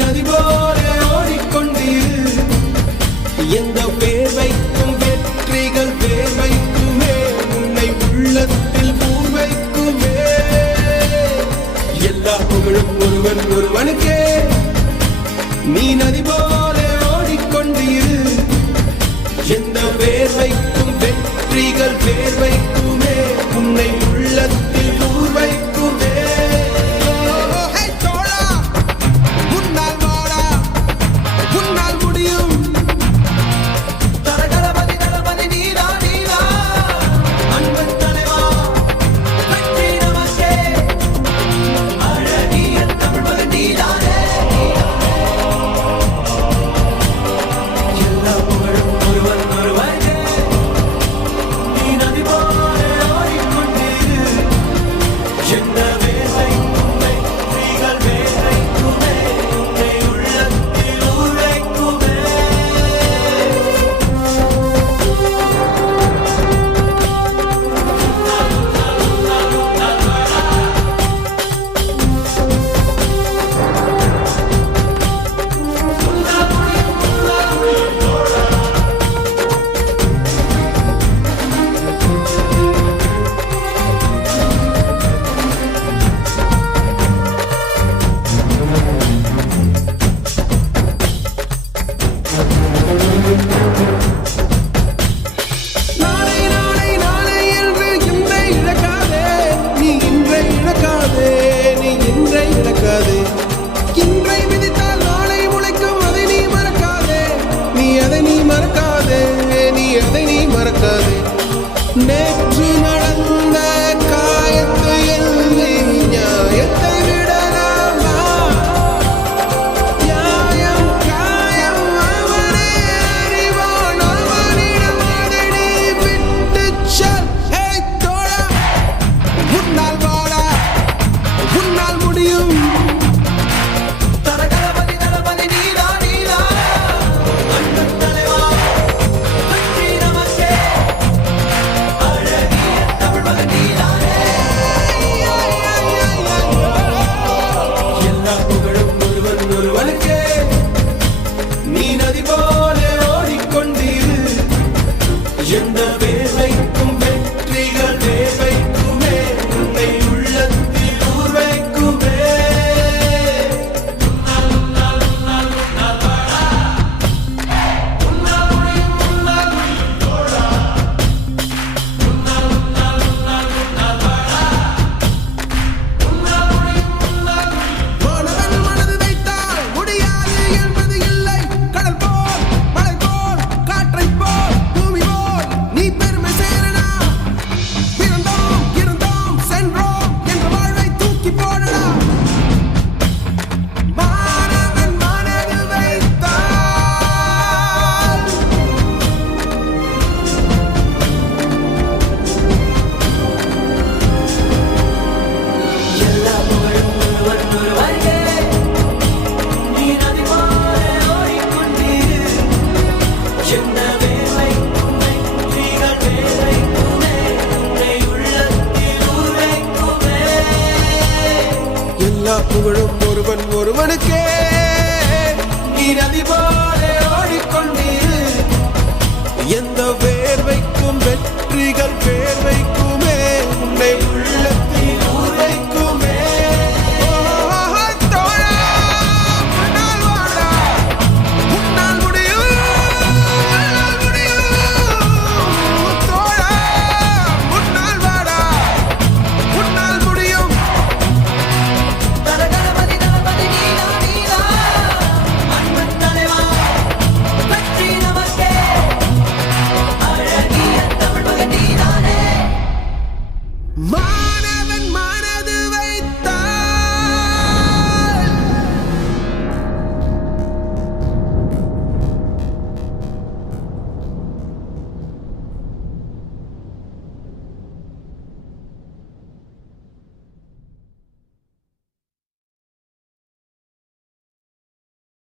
நதி போல ஓடிக்கொண்டீர். எந்த வேர்வைக்கும் வெற்றிகள் வேர்வைக்குமே, உன்னை உள்ளத்தில் பூர்வைக்குமே. எல்லா புகழும் ஒருவன் ஒருவனுக்கே. நீ நதி போல ஓடிக்கொண்டீர். எந்த வேர்வைக்கும் வெற்றிகள் வேர்வைக்குமே, உன்னை உள்ளத்தில் பூர்வைக்குமே. நேற்று நடந்த காயத்தை எண்ணி நியாயத்தை விடலாமா? நியாயம் காயம் அவனே அறிவான், அவனிடம் அதை நீ விட்டுச் செல். ஏய் தோழா, உன்னால் வாழா, உன்னால் முடியும். நீ நதி போல ஓடிக்கொண்டீர். எந்த வேர்வைக்கும் வெற்றிகள் வேர்வைக்குமே, உன்னை உள்ளத்தில் ஊர்வைக்குமே. எல்லா புகழும் ஒருவன் ஒருவனுக்கே. நீ நதி போல ஓடிக்கொண்டீர். எந்த வேர்வைக்கும் வெற்றிகள்